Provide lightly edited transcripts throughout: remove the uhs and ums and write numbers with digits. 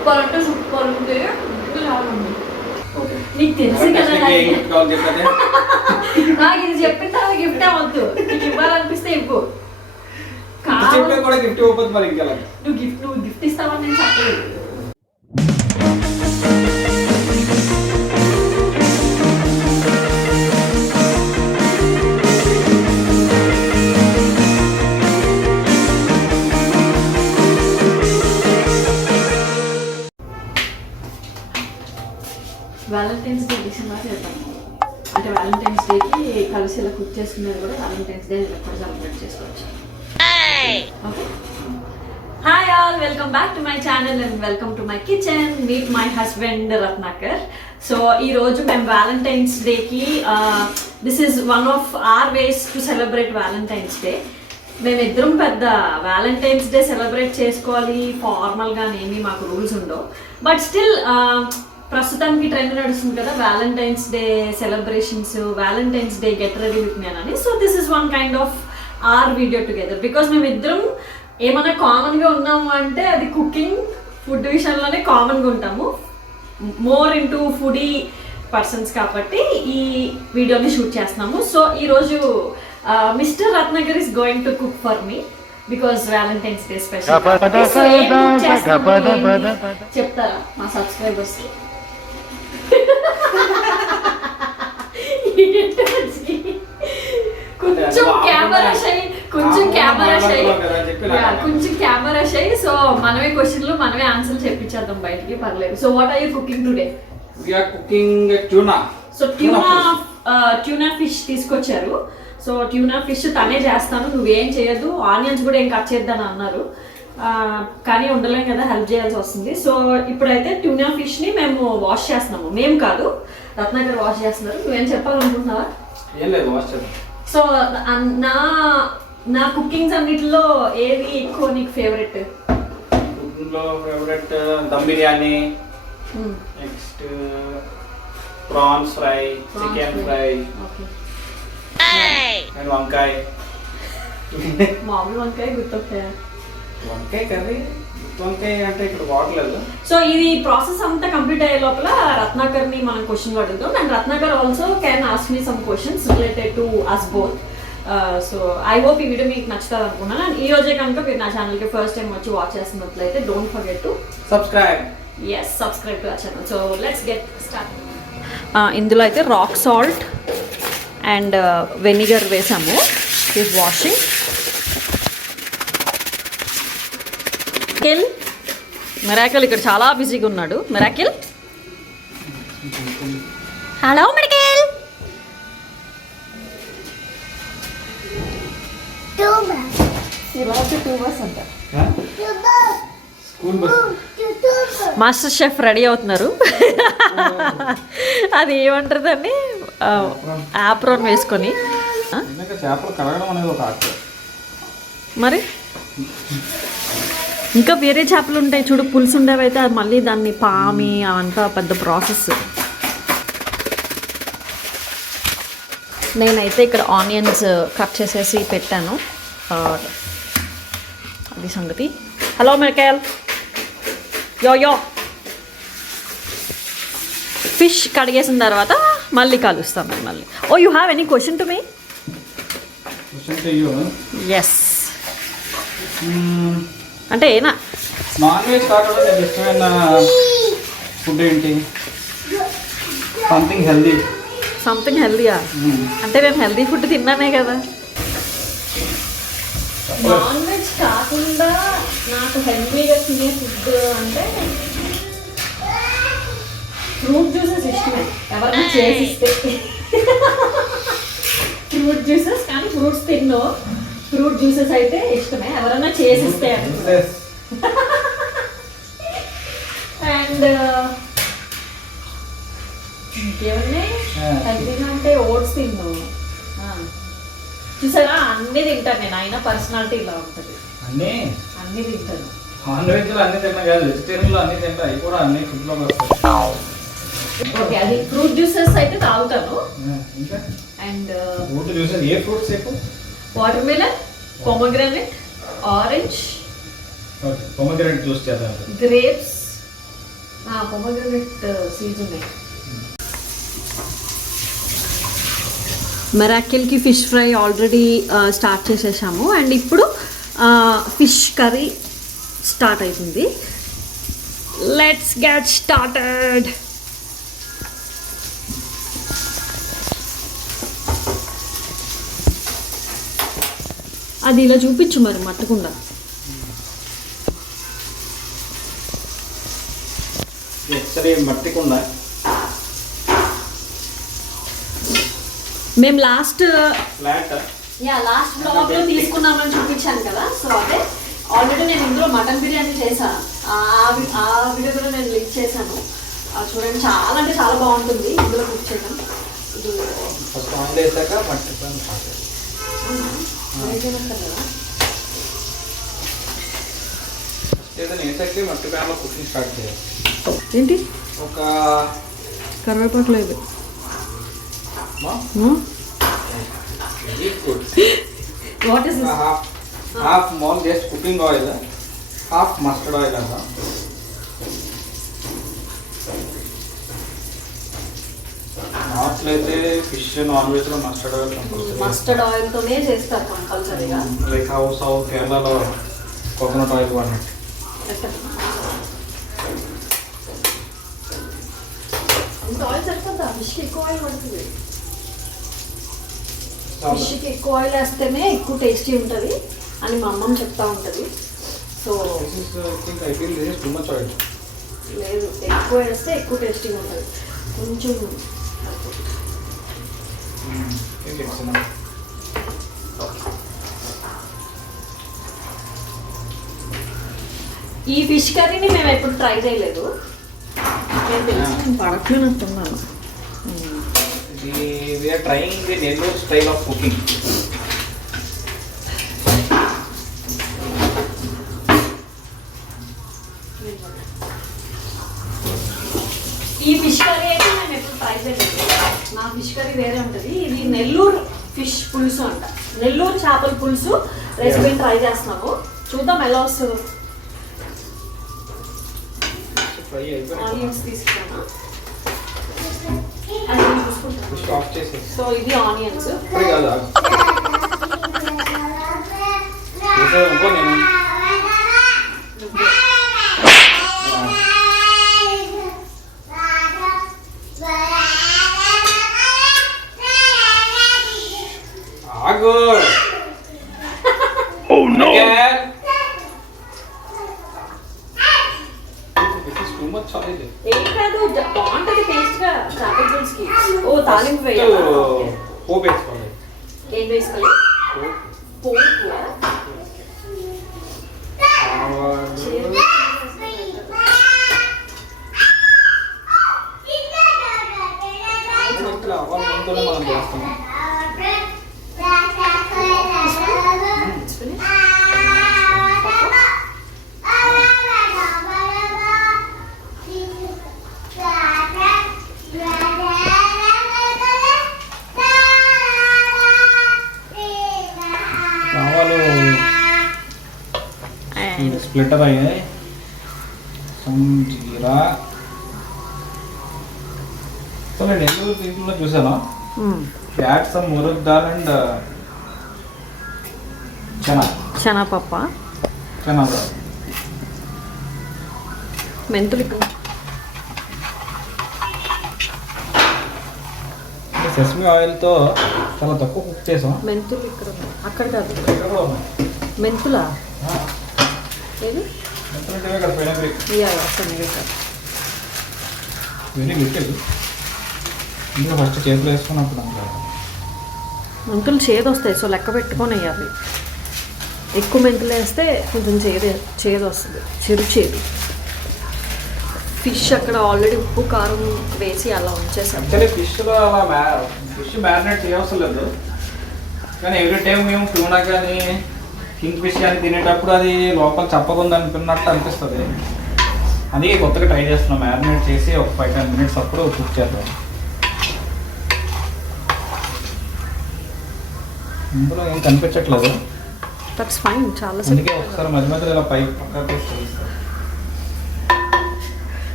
చుట్టుకోవాలంటే చుట్టుకోవాలంటే నీకు తెలుసు కదా నాకు ఇది చెప్పిన తర్వాత గిఫ్ట్ అవ్వద్దు, నీకు ఇవ్వాలనిపిస్తే ఇవ్వు. నువ్వు గిఫ్ట్ ఇస్తావని నేను చెప్పలేదు. వ్యాలంటైన్స్ డే ఎడిషన్ లాగా చేద్దాం. అంటే వ్యాలంటైన్స్ డేకి కలిసి ఇలా కుక్ చేసుకునేది కూడా వ్యాలంటైన్స్ డే కూడా సెలబ్రేట్ చేసుకోవచ్చు. Okay, hi all, welcome back to my channel and welcome to my kitchen. Meet my husband Ratnakar. So ఈరోజు మేము వ్యాలంటైన్స్ డేకి this is one of our ways to celebrate Valentine's day. మేమిద్దరం పెద్ద Valentine's day celebrate చేసుకోవాలి ఫార్మల్గానేమి మాకు rules ఉండవు. But still ప్రస్తుతానికి trend నడుస్తుంది కదా Valentine's Day celebrations, Valentine's Day get ready with me అని. So this is one kind of our video together. Because మేము ఇద్దరం ఏమైనా కామన్గా ఉన్నాము అంటే అది కుకింగ్, ఫుడ్ విషయంలోనే కామన్గా ఉంటాము. మోర్ ఇంటూ ఫుడీ పర్సన్స్ కాబట్టి ఈ వీడియోని షూట్ చేస్తున్నాము. సో ఈరోజు mister Ratnakar is going to cook for me because Valentine's day special. చెప్తారా మా సబ్స్క్రైబర్స్కి? కొంచెం కెమెరా షై, సో మనమే క్వశ్చన్లు మనమే ఆన్సర్లు చెప్పించేద్దాం బయటికి, పర్లేదు. So what are you cooking today? We are cooking tuna. So tuna fish తీసుకొచ్చారు. సో ట్యూనా ఫిష్ తనే చేస్తాను, నువ్వేం చేయొద్దు, ఆనియన్స్ కూడా ఏం కట్ చేద్దాని అన్నారు. కానీ ఉండలేం కదా, హెల్ప్ చేయాల్సి వస్తుంది. సో ఇప్పుడైతే ట్యూనా ఫిష్ని మేము వాష్ చేస్తున్నాము. మేము కాదు, రత్నాకర్ వాష్ చేస్తున్నారు. నువ్వేం చెప్పాలనుకుంటున్నావా? ఏం లేదు, వాష్ చేద్దాం. సో నా కుకింగ్స్ అన్నిటిలో ఏది ఎక్కువ నీకు ఫేవరెట్? కుకింగ్లో favourite dum biryani, next prawns fry, chicken fry and వంకాయ. మామూలు వంకాయ, గుత్తొక్కాయ, వంకాయ కర్రీ. వంకాయ అంటే ఇక్కడ వాడలేదు. సో ఇది ప్రాసెస్ అంతా కంప్లీట్ అయ్యే లోపల రత్నాకర్ని మనం క్వశ్చన్ అడుగుతాం. And Ratnakar also can ask me some questions related to us both. So I hope ఈ వీడియో మీకు నచ్చుతుంది అనుకున్నాను. అండ్ ఈ రోజే కనుక మీరు నా ఛానల్కి ఫస్ట్ టైం వచ్చి వాచ్ చేస్తున్నట్లయితే don't forget to subscribe. Subscribe to our channel. So let's get start. ఇందులో అయితే రాక్ సాల్ట్ అండ్ వెనిగర్ వేసాము. Is washing. మెరాకిల్ ఇక్కడ చాలా బిజీగా ఉన్నాడు. Miracle, hello miracle. Master chef ready అవుతున్నారు. అది ఏమంటారు దాన్ని, యాప్రోన్ వేసుకొని. మరి ఇంకా వేరే చేపలు ఉంటాయి చూడు, పులుసు ఉండేవి అయితే అది మళ్ళీ దాన్ని పామి అవంతా పెద్ద ప్రాసెస్. నేనైతే ఇక్కడ ఆనియన్స్ కట్ చేసేసి పెట్టాను. అది సంగతి. హలో మెరకాయల్, యో ఫిష్ కడిగేసిన తర్వాత మళ్ళీ కలుస్తాం మేము మళ్ళీ. Oh you have any question to me? Yes. అంటే ఏనా నాన్ వెజ్ కాకుండా నీకు ఇష్టమైన ఫుడ్ ఏంటి? సంథింగ్ హెల్దీయా? అంటే నేను హెల్దీ ఫుడ్ తిన్నానే కదా. నాన్ వెజ్ కాకుండా నాకు హెల్దీగా తినే ఫుడ్ అంటే ఫ్రూట్ జ్యూసెస్ ఇష్టమే. ఎవరైనా చేసిస్తే ఫ్రూట్ జ్యూసెస్, కానీ ఫ్రూట్స్ తిన్నో, ఫ్రూట్ జ్యూసెస్ అయితే ఇష్టమే ఎవరైనా చేసిస్తే. అండ్ ఇంకేమన్నా హెల్తీగా అంటే ఓట్స్ తిన్నావు. చూసారా, అన్నీ తింటాను నేను, అయినా పర్సనాలిటీ ఇలా ఉంటుంది. అన్నీ తింటాను. నాన్ వెజ్ లో అన్ని తిన్నా కాదు, వెజిటేరియన్ లో అన్ని తింటా. అవి కూడా అన్ని ఫుడ్ లో వస్తాయి. ఓకే, అది ఫ్రూట్ జ్యూసెస్ అయితే తాగుతాను. అండ్ ఫ్రూట్ జ్యూసెస్ ఏ ఫ్రూట్స్ ఎక్కువ? Watermelon, pomegranate, orange, pomegranate juice చేద్దాం. గ్రేప్స్, పొమగ్రనేట్ సీడ్స్ ఉన్నాయి. మెరాకిల్కి ఫిష్ ఫ్రై ఆల్రెడీ స్టార్ట్ చేసేసాము. అండ్ ఇప్పుడు ఫిష్ కర్రీ స్టార్ట్ అవుతుంది. Let's get started. అది ఇలా చూపించు మరి మట్టకుండా. మట్టికుండా మేము లాస్ట్ బ్లాగ్లో తీసుకున్నామని చూపించాను కదా. సో అదే ఆల్రెడీ నేను ఇందులో మటన్ బిర్యానీ చేశాను. ఆ వీడియో కూడా నేను లింక్ చేశాను. చూడండి, చాలా అంటే చాలా బాగుంటుంది ఇందులో కుక్ చేయడం. ఇది ఫస్ట్ ఆయిల్ వేసాక మట్టి వేసాక మట్టి ప్యాన్లో కుకింగ్ స్టార్ట్ చేయాలి. ఏంటి ఒక కరివేపాకు లేదు. What is half mole just cooking oil, half mustard oil అంట. నార్త్లో అయితే ఫిష్ నాన్ వెజ్లో మస్టర్డ్ ఆయిల్ కంపల్సరీ. మస్టర్డ్ ఆయిల్తోనే చేస్తారు కంపల్సరీగా. లైక్ హౌ సౌత్ కేరళలో కోకోనట్ ఆయిల్ వాడినట్టు. ఇంత ఆయిల్ సరిపోద్దా? ఫిష్కి ఎక్కువ ఆయిల్ పడుతుంది. ఫిష్కి ఎక్కువ ఆయిల్ వేస్తేనే ఎక్కువ టేస్టీ ఉంటుంది అని మా అమ్మమ్మ చెప్తా ఉంటుంది. సో లేదు, ఎక్కువ వేస్తే ఎక్కువ టేస్టీగా ఉంటుంది. కొంచెం ఈ ఫిష్ కర్రీని మేము ఎప్పుడు ట్రై చేయలేదు. పడట్లేనట్టున్నాను. We are trying the Nellore style of cooking. ఈ ఫిష్ కర్రీ అయితే మేము ఎప్పుడు ట్రై చేయలేదు. నా ఫిష్ కర్రీ వేరే ఉంటుంది. ఇది నెల్లూరు ఫిష్ పులుసు అంట. నెల్లూరు చేపల పులుసు రెసిపీని ట్రై చేస్తున్నాము. చూద్దాం ఎలా వస్తుందో. ఆనియన్స్ తీసుకున్నాను. సో ఇది ఆనియన్స్. ఏం కాదు, బాగుంటుంది టేస్ట్ గా చేపల పులుసుకి. ఓ తాలింపు వేయాలి. పోపు వేసుకోవాలి. ఏం వేసుకోవాలి? పోపు. మనం చేస్తాము. स्प्लिटर है सम जीरा चलो नेल्लूर దీంట్లో చూసాను యాడ్ సమ్ మురగ్ దాల్ అండ్ చనా దాల్ మెంతులు సెసమి ఆయిల్ తో చాలా తక్కువ కుక్ చేసాం. మెంతులు ఇక్కడ అక్కడ కాదు, మెంతులా ఏది వెరీ లిటిల్. ఇందులో ఫస్ట్ చేతులు వేసుకున్నప్పుడు మెంతులు చేదు వస్తాయి. సో లెక్క పెట్టుకొని వేయాలి. ఎక్కువ మెంతులు వేస్తే కొంచెం చేదు వస్తుంది, చేదు. ఫిష్ అక్కడ ఆల్రెడీ ఉప్పు కారం వేసి అలా ఉంచేసాం. ఫిష్లో అలా ఫిష్ మ్యారినేట్ చేయవసరం లేదు. కానీ ఎవ్రీ టైం మేము ట్యూనా కానీ కింగ్ ఫిష్ కానీ తినేటప్పుడు అది లోపల చప్పకుంది అనుకున్నట్టు అనిపిస్తుంది. అది కొత్తగా ట్రై చేస్తున్నాం. మ్యారినేట్ చేసి ఒక 5-10 minutes అప్పుడు కుక్ చేద్దాం. ఇందులో ఏం కనిపించట్లేదు. That's fine. చాలా అందుకే ఒకసారి మధ్య మధ్యలో ఇలా పైకి పక్క తీస్తారు.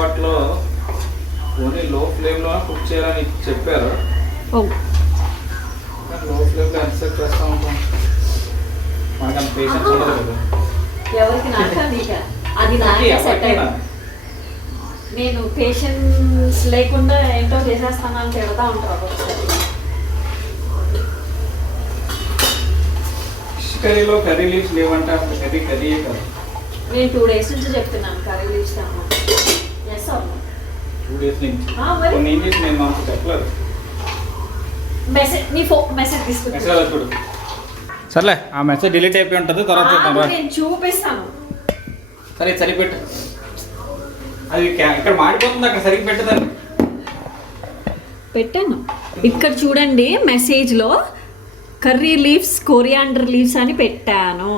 పాట్లో ఓన్లీ లో ఫ్లేమ్లో కుక్ చేయాలని చెప్పారు. ఓ లో ఫ్లేమ్లో ఎంతసేపు చేస్తూ ఉంటాం, మనకి అంత పేషెన్స్ ఉండదు కదా. ఎవరికి నాకా నీకా? అది నాకే సెట్ అయ్యింది. నేను పేషెన్స్ లేకుండా ఏంటో చేసేస్తాను అని తిడతా ఉంటారు ఒకసారి. ఫిష్ కర్రీలో కర్రీ లీవ్స్ లేవంటే అసలు కర్రీయే కాదు. నేను 2 days నుంచి చెప్తున్నాను కర్రీ లీవ్స్ అమ్మ. ఎస్ అమ్మ 2 days నుంచి మరి నేను ఏం చేసి నేను మాకు చెప్పలేదు. మెసేజ్ నీ మెసేజ్ తీసుకుంటా. మెసేజ్ చూడు. సర్లే ఆ మెసేజ్ డిలీట్ అయిపోయి ఉంటుంది, తర్వాత చూద్దాం. నేను చూపిస్తాను. సరే సరిపెట్టు, అది ఇక్కడ మాడిపోతుంది, అక్కడ సరిగ్గా పెట్టదని పెట్టాను. ఇక్కడ చూడండి మెసేజ్లో కర్రీ లీవ్స్ కొరియాండర్ లీవ్స్ అని పెట్టాను.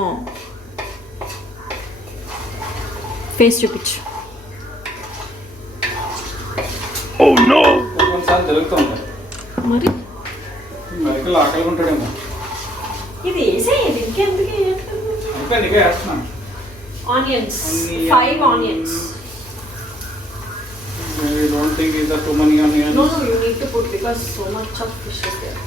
ఫేస్ చూపించు. కొన్నిసార్లు జరుగుతూ ఉంటాయి. మరి మెడికల్ ఆకలిగా ఉంటాడేమో. ఇది వేసేది ఇంకెందుకు? ఇంకా నీకే వేస్తున్నాను. Onions 5 onions. I don't think it's too many onions. No, you need to put because so much of fish is there.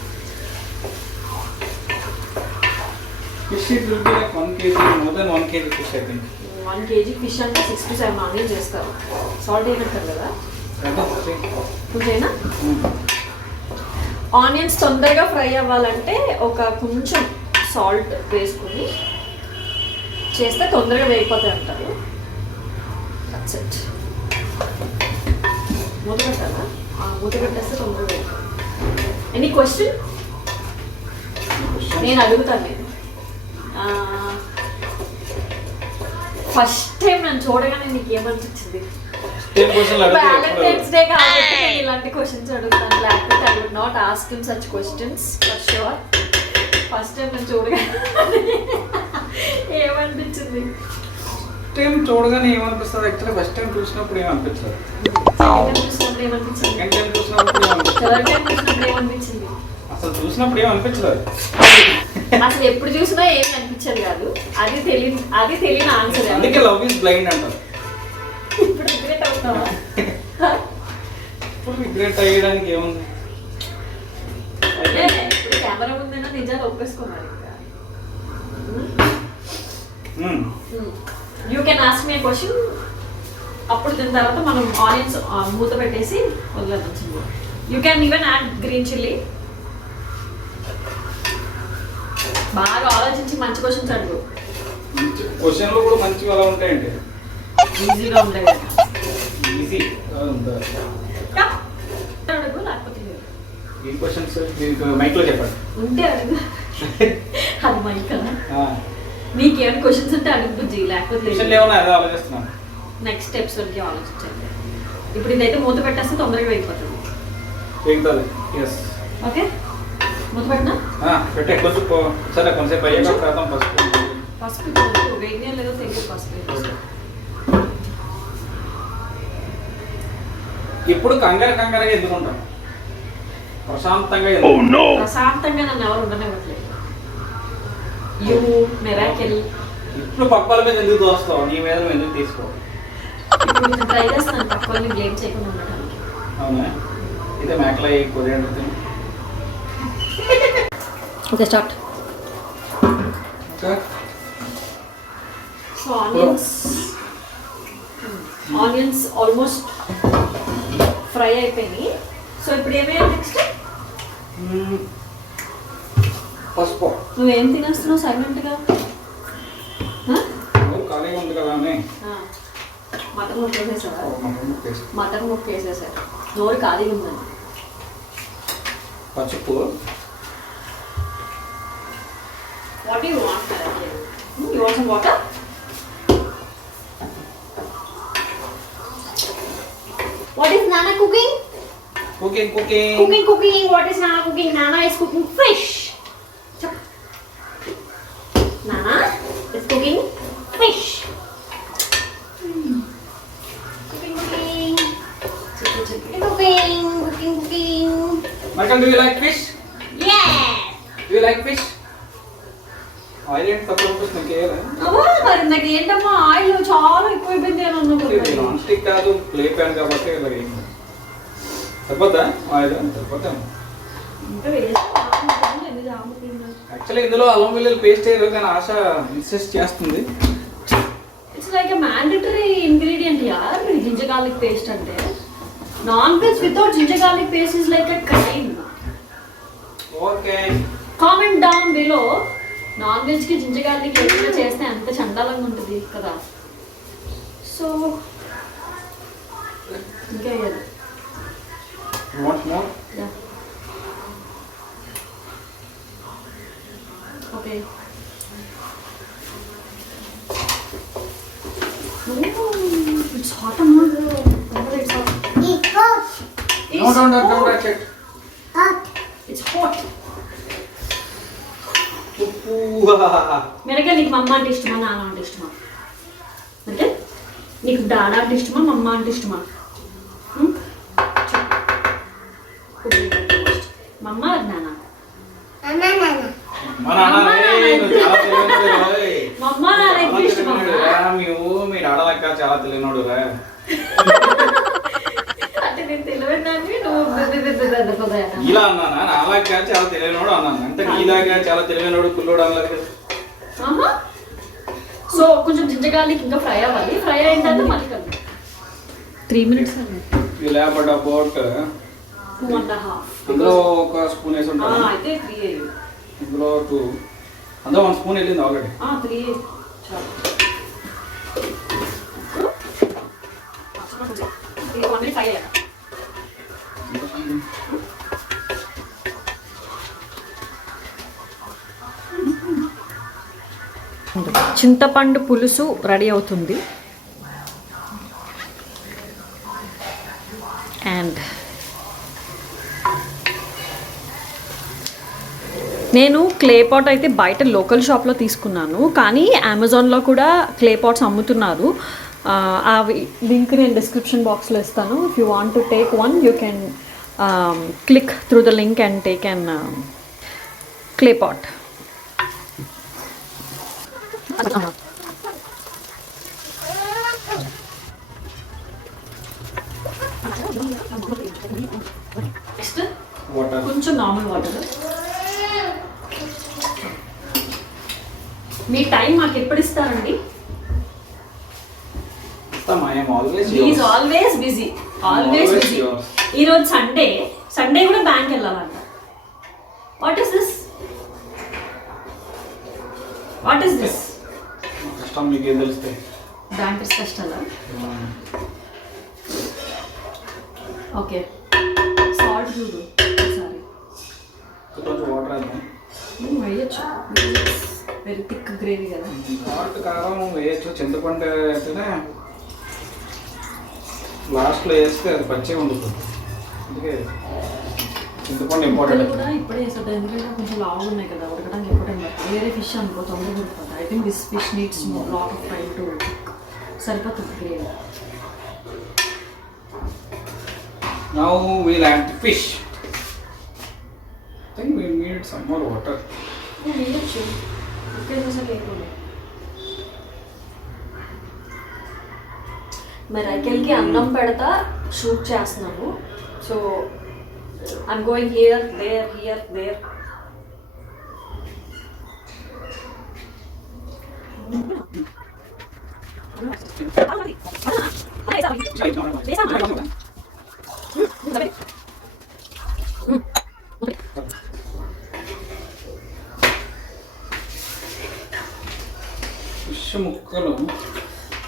Fish it will be like 1 kg, more than 1 kg fish I think. 1 kg fish అంటే 6 to 7 onions చేస్తారు. Salt వేయనట్టు కదా? కొంచెమైనా onions తొందరగా fry అవ్వాలంటే ఒక కొంచెం salt వేసుకుని చేస్తే తొందరగా వేగిపోతాయి అంటారు. That's it. మూత పెట్టాలా? మూత పెట్టేస్తే తొందరగా వేగిపోతాయి. Any question? నేను అడుగుతాను. నేను ఫస్ట్ టైం నన్ను చూడగానే నీకు ఏమనిపించింది? వ్యాలంటైన్స్ డే కాబట్టి నేను ఇలాంటి క్వశ్చన్స్ అడుగుతాను, లేకపోతే I would not ask him such questions for sure. First time నేను చూడగానే ఏమనిపించింది? టైం చూడగానే ఏమనిపిస్తుంది? యాక్చువల్లీ ఫస్ట్ టైం చూసినప్పుడు ఏమనిపించదు, చూసినప్పుడు ఏమనిపించింది, సెకండ్ టైం చూసినప్పుడు థర్డ్ టైం చూసినప్పుడు ఏమనిపించింది? అసలు చూసినప్పుడు ఏమనిపించలేదు. అసలు ఎప్పుడు చూసినా ఏమి అనిపించదు కాదు. అది తెలియని ఆన్సర్. అందుకే లవ్ ఈజ్ బ్లైండ్ అంటారు. ఇప్పుడు రిగ్రెట్ అవుతావా? ఇప్పుడు రిగ్రెట్ అయ్యడానికి ఏముంది? ఇప్పుడు కెమెరా ముందైనా నిజాలు ఒప్పేసుకున్నారు. You can ask me question. అప్పుడు దీని తర్వాత మనం ఆనియన్స్ మూత పెట్టేసి వదిలేద్దాం. You can even add green chilli. బాగా ఆలోచించి మంచి క్వశ్చన్స్ అడుగు. క్వశ్చన్లు కూడా మంచిగా అలా ఉంటాయండి, ఈజీగా ఉంటాయి. ఈజీ అడుగు, లేకపోతే ఈ క్వశ్చన్స్ మైక్లో చెప్పండి. ఉంటే అడుగు. అది మైక్ కదా. నీకేమైనా క్వశ్చన్స్ ఉంటే అడుగు బుజ్జి, లేకపోతే ఆలోచిస్తున్నాను. నెక్స్ట్ స్టెప్స్ వరకు ఆలోచించండి. ఇప్పుడు ఇదైతే మూత పెట్టేస్తే తొందరగా వేగిపోతుంది. ఓకే, మూత పెట్టినా పెట్టే కొంచెం సరే కొంచెంసేపు అయ్యాక పెడతాం. పసుపు వేగినా లేదో తెలియదు. పసుపు ఇప్పుడు కంగారుగా ఎందుకుంటాం? ప్రశాంతంగా నన్ను ఎవరు ఉండనివ్వట్లేదు. You miracle. ఇప్పుడు పక్కల మీద ఎందుకు దోస్తావు? నీ మీద నువ్వు ఎందుకు తీసుకో? ఇప్పుడు నేను ట్రై చేస్తాను పక్కని బ్లేమ్ చేయకుండా ఉండడానికి. అవునా? ఇదే మేకల coriander. Okay, start. So onions almost fry అయిపోయినాయి. సో ఇప్పుడు ఏమేయాలి నెక్స్ట్? పసుపు. నువ్వేం తినేస్తున్నావు సైలెంట్గా? ఖాళీగా ఉంది కదా అని మటన్ ముక్క వేసేసావా? మటన్ ముక్క వేసేసారు. నోరు ఖాళీగా ఉందండి. పసుపు. What do you want? You want some water? What is Nana cooking? Cooking. What is Nana cooking? Nana is cooking fish. Nana is cooking fish. Cooking. Michael, do you like fish? Yeah. Do you like fish? Oil ఏంటి తక్కువ అనిపిస్తుంది ఇంకేయాలి మరి నాకు ఏంటమ్మా oil చాలా ఎక్కువైపోయింది అని అన్నావు. నాన్ స్టిక్ కాదు ప్లే ప్యాన్ కాబట్టి ఇలా సరిపోద్దా ఆయిల్ సరిపోతా. ఇంకా వేసి ఎన్ని జాముతుంది. యాక్చువల్లీ ఇందులో అల్లం వెల్లుల్లి పేస్ట్ వేయరు కానీ ఆశ ఇన్సిస్ట్ చేస్తుంది. It's like a mandatory ingredient యార్ జింజర్ గార్లిక్ పేస్ట్ అంటే. Non veg without ginger garlic paste is like a crime. Okay comment down below non veg కి జింజర్ గార్లిక్ ఎక్కువ చేస్తే అంత చండాలంగా ఉంటుంది కదా. సో ఇంకా వేయాలి. ఓకే ఇట్స్ హాట్ అమ్మా. It's hot. మెరగా నీకు మమ్మ అంటే ఇష్టమా నాన్న అంటే ఇష్టమా? అంటే నీకు డాడా అంటే ఇష్టమా మమ్మ అంటే ఇష్టమా? మమ్మ నాన్న? మమ్మ నాన్న ఎక్కువ ఇష్టమా? మీ డాడలక్క చాలా తెలియనోడు. అంటే నేను తెలియదాన్ని నువ్వు ఇలా అన్నానా? నాలాగా చాలా తెలియనోడు అన్నాను. అంటే నీలాగా చాలా తెలియనోడు కుల్లోడు అనలేదు కదా. సో కొంచెం జింజర్ గార్లిక్ ఇంకా ఫ్రై అవ్వాలి. ఫ్రై అయిన తర్వాత మళ్ళీ కలిపి 3 minutes ఇలా బట్ అబౌట్ 2.5. ఇందులో ఒక స్పూన్ వేసి ఉంటాను. అయితే 3 ఇందులో 2 అందులో 1 స్పూన్ వెళ్ళింది ఆల్రెడీ. 3 చాలు. ఇది 1 minute ఫ్రై అయ్యాక చింతపండు పులుసు రెడీ అవుతుంది. అండ్ నేను క్లే పాట్ అయితే బయట లోకల్ షాప్లో తీసుకున్నాను, కానీ అమెజాన్లో కూడా క్లే పాట్స్ అమ్ముతున్నారు. ఆ లింక్ నేను డిస్క్రిప్షన్ బాక్స్లో ఇస్తాను. If you want to take one you can click through the link and take an clay pot. Next కొంచెం నార్మల్ వాటర్. మీ టైం మాకు ఎప్పుడు ఇస్తారండి? Is always busy, always busy. ఈరోజు సండే, సండే కూడా బ్యాంక్ వెళ్ళాలంట. What is this? What is this? కష్టం మీకు ఏం తెలుస్తాయి? బ్యాంకర్స్ కష్టాలా? ఓకే సాల్ట్ చూడు ఒకసారి. కొంచెం వాటర్ వేద్దాం. వేయచ్చు, వెరీ థిక్ గ్రేవీ కదా. సాల్ట్ కారం వేయచ్చు. చింతపండు అయితేనే లాస్ట్లో వేస్తే అది పచ్చిగా ఉండుతుంది. అందుకే చింతపండు ఇంపార్టెంట్. కూడా ఇప్పుడే వేసేది ఎందుకంటే కొంచెం లావుగా ఉన్నాయి కదా, ఉడకడానికి ఎక్కువ టైం పడుతుంది. వేరే ఫిష్ అనుకో తొందరగా ఉడుకుతుంది. I think this fish needs lot of time to సరిపోతుంది gravy. Now we'll add the fish. I think we need some more water. వేయచ్చు, ఉడికేసేసా లేకుండా. మరి రైకెల్కి అన్నం పెడతా షూట్ చేస్తున్నాను. So I'm going here there here there.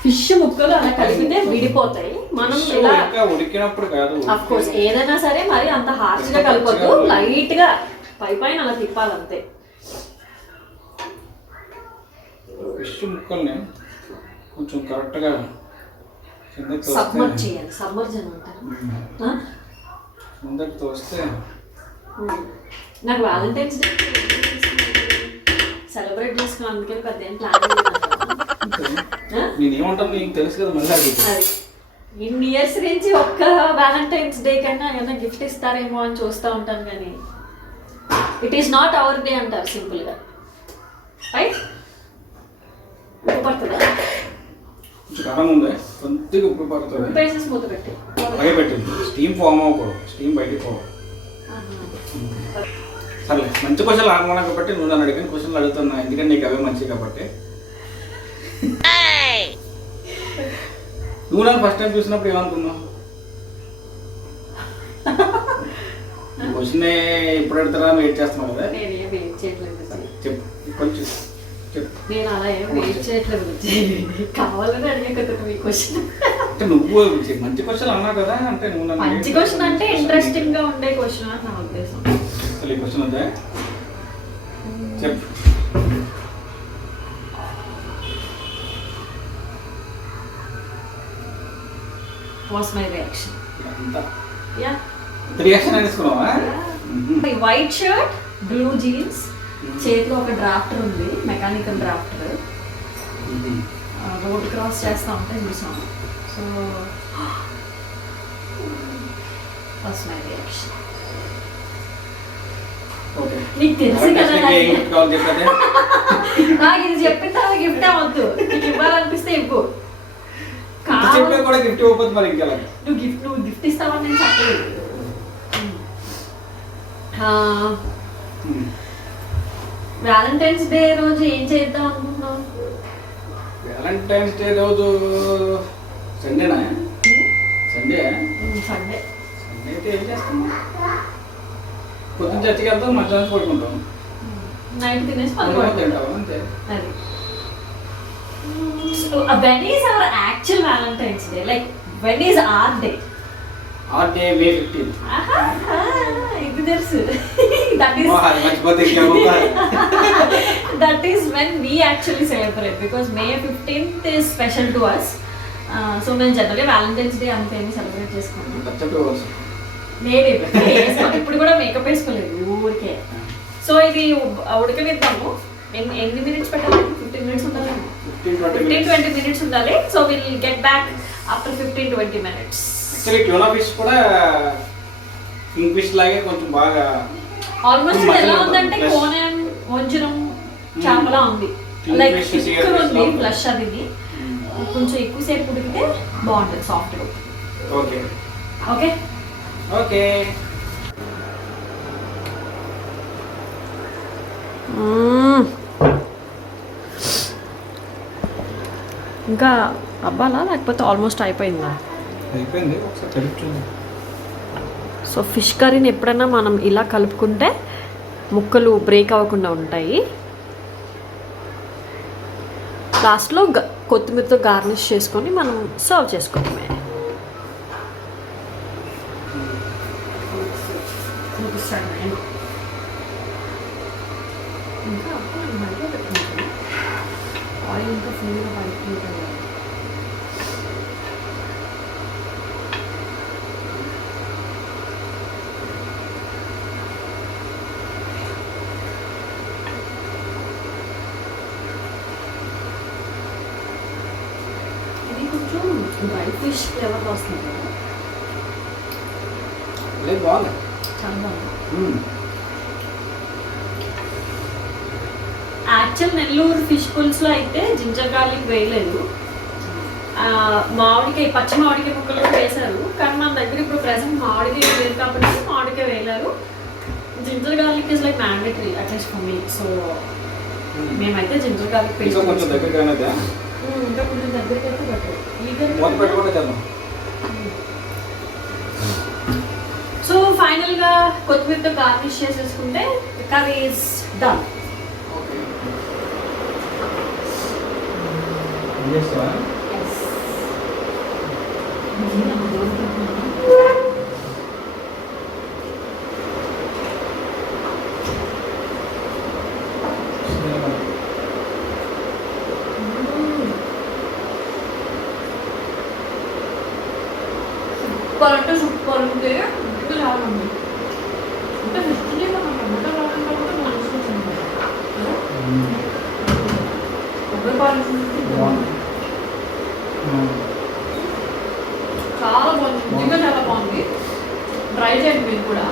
Fish ముక్కలు అలా కలిపితే విడిపోతాయి. మనం ఇలా ఉడికినప్పుడు కాదు, ఆఫ్ కోర్స్ ఏదైనా సరే మరి అంత హార్ష్ గా కలపొద్దు, లైట్ గా పై పైన అలా తిప్పాలంతే. ఫిష్ ముక్కల్ని కొంచెం కరెక్ట్ గా సబ్మర్జ్ చేయాలి. సబ్మర్జ్ అని అంటారు. కిందకి తోస్తే నాకు వ్యాలంటైన్స్ డే సెలబ్రేట్ చేసుకున్నాను, అందుకే పెద్ద ఏం ప్లాన్. నేనేమంటాను నీకు తెలుసు కదా. మళ్ళీ ఇన్ని ఇయర్స్ నుంచి ఒక్క వ్యాలంటైన్స్ డే కన్నా ఏమైనా గిఫ్ట్ ఇస్తారేమో అని చూస్తూ ఉంటాను, కానీ it is not our day అంటారు సింపుల్గా, రైట్? ఉప్పు పడుతుందా? కొంచెం కారం ఉంది, కొద్దిగా ఉప్పు పడుతుంది. ఉప్పు వేసేసి మూత పెట్టి అలాగే పెట్టింది. స్టీమ్ ఫామ్ అవ్వకూడదు, స్టీమ్ బయటికి పోవాలి. సర్లే, మంచి క్వశ్చన్లు ఆడుకున్నా కాబట్టి నువ్వు నన్ను అడిగిన క్వశ్చన్లు అడుగుతున్నా, ఎందుకంటే నీకు అవే మంచివి కాబట్టి. నువ్వు నన్ను ఫస్ట్ టైం చూసినప్పుడు ఏమనుకున్నావు? క్వశ్చన్ ఎప్పుడు అడుగుతారా వెయిట్ చేస్తున్నావు కదా. నేనే వెయిట్ చేయట్లేదు. చెప్పు కొంచెం చెప్పు. నేను అలా ఏం వెయిట్ చేయట్లేదు. కావాలని అడిగే కదా మీ క్వశ్చన్. అంటే నువ్వు మంచి క్వశ్చన్ అన్నావు కదా, అంటే నువ్వు నన్ను మంచి క్వశ్చన్ అంటే ఇంట్రెస్టింగ్ గా ఉండే క్వశ్చన్ అని నా ఉద్దేశం. అసలు ఈ క్వశ్చన్ ఉందా? చెప్పు. What's my reaction? Yeah, reaction తీసుకున్నావా? వైట్ షర్ట్, బ్లూ జీన్స్, చేతిలో ఒక డ్రాఫ్టర్ ఉంది, మెకానికల్ డ్రాఫ్టర్. రోడ్ క్రాస్ చేస్తా ఉంటే చూసాం. So first my reaction. నీకు తెలుసు కదా నాకు ఇది చెప్పిన తర్వాత గిఫ్ట్ అవ్వద్దు. నీకు ఇవ్వాలనిపిస్తే ఇవ్వు. కూడా గిఫ్ట్ ఇవ్వకపోతే మరి ఇంకా నువ్వు గిఫ్ట్ ఇస్తావని నేను చెప్పలేదు. వ్యాలంటైన్స్ డే రోజు ఏం చేద్దాం అనుకుంటున్నావు? వ్యాలంటైన్స్ డే రోజు సండేనా? సండే సండే అయితే ఏం చేస్తాం? పొద్దున్న చర్చికి వెళ్తాం, మధ్యాహ్నం పడుకుంటాం, నైట్ తినేసి తింటాం అంతే. అది when is our actual Valentine's Day? Like when is our day? Our day May 15th. ఇది తెలుసు. That is when we actually celebrate, because May 15th is special to us. So మేము జనరల్గా వ్యాలంటైన్స్ డే అంత ఏమి celebrate చేసుకున్నాం. నేను ఇప్పుడు కూడా మేకప్ వేసుకోలేదు ఊరికే. సో ఇది ఉడకనిద్దాము. ఎన్ని మినిట్స్ పెట్టాలి? 15 మినిట్స్ ఉండాలి. 15-20 మినిట్స్ ఉండాలి. So will get back after 15-20 minutes. Actually tuna fish కూడా కింగ్ ఫిష్ లాగే కొంచెం బాగా ఆల్మోస్ట్ ఎలా ఉందంటే కోనం వంజరం చేపలా ఉంది. లైక్ థిక్ ఉంది ఫ్లష్. అది కొంచెం ఎక్కువసేపు ఉడికితే బాగుంటుంది, సాఫ్ట్గా. Okay okay okay. ఇంకా అవ్వాలా లేకపోతే ఆల్మోస్ట్ అయిపోయిందా? అయిపోయింది, ఒకసారి కలుపుతుంది. సో ఫిష్ కర్రీని ఎప్పుడైనా మనం ఇలా కలుపుకుంటే ముక్కలు బ్రేక్ అవ్వకుండా ఉంటాయి. లాస్ట్లో కొత్తిమీరతో గార్నిష్ చేసుకొని మనం సర్వ్ చేసుకోవడమే. ఇంకా ఆయిల్ ఇంకా ఫుల్గా పడుతుంది. ఇది కొంచెం డ్రై ఫిష్ ఫ్లేవర్ వస్తుంది కదా, బాగుంది, చాలా బాగుంది. యాక్చువల్ నెల్లూరు ఫిష్ పుల్స్లో అయితే జింజర్ గార్లిక్ వేయలేదు, మామిడికాయ పచ్చి మామిడికాయ ముక్కలు కూడా వేశారు. కానీ మన దగ్గర ఇప్పుడు ప్రెసెంట్ మామిడికాయ లేదు కాబట్టి మామిడికాయ వేయలేరు. Ginger garlic is like mandatory at least for me. So మేమైతే జింజర్ గార్లిక్ పేస్ట్ ఇంకా కొంచెం దగ్గరికి అయితే బెటర్. సో ఫైనల్గా కొత్తిమీరతో గార్నిష్ చేసేసుకుంటే curry is done. Yes, sir. Yes. Super అంటే సూపర్ ఉంటే ఇంకా చాలా ఉంది. అంటే ఫిఫ్టీ మనం టమాటా రావడం కాబట్టి మనసు వచ్చింది. చాలా బాగుంది, నిజంగా చాలా బాగుంది. ట్రై చేయండి మీరు కూడా.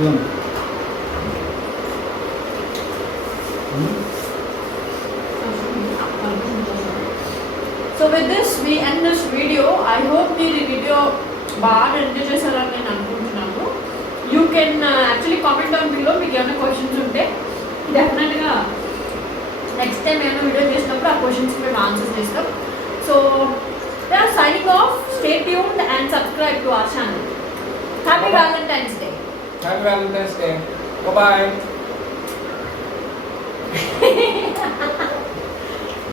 ఇదిగోండి. So with this we end this video. I hope మీరు ఈ వీడియో బాగా ఎంజాయ్ చేశారని నేను అనుకుంటున్నాను. You can actually comment down below మీకు ఏమైనా క్వశ్చన్స్ ఉంటే డెఫినెట్గా నెక్స్ట్ టైం ఏమైనా వీడియో చేసినప్పుడు ఆ క్వశ్చన్స్కి మేము ఆన్సర్స్ చేస్తాం. So signing off, stay tuned and subscribe to our channel. Happy Valentine's Day. Happy Valentine's Day. Bye.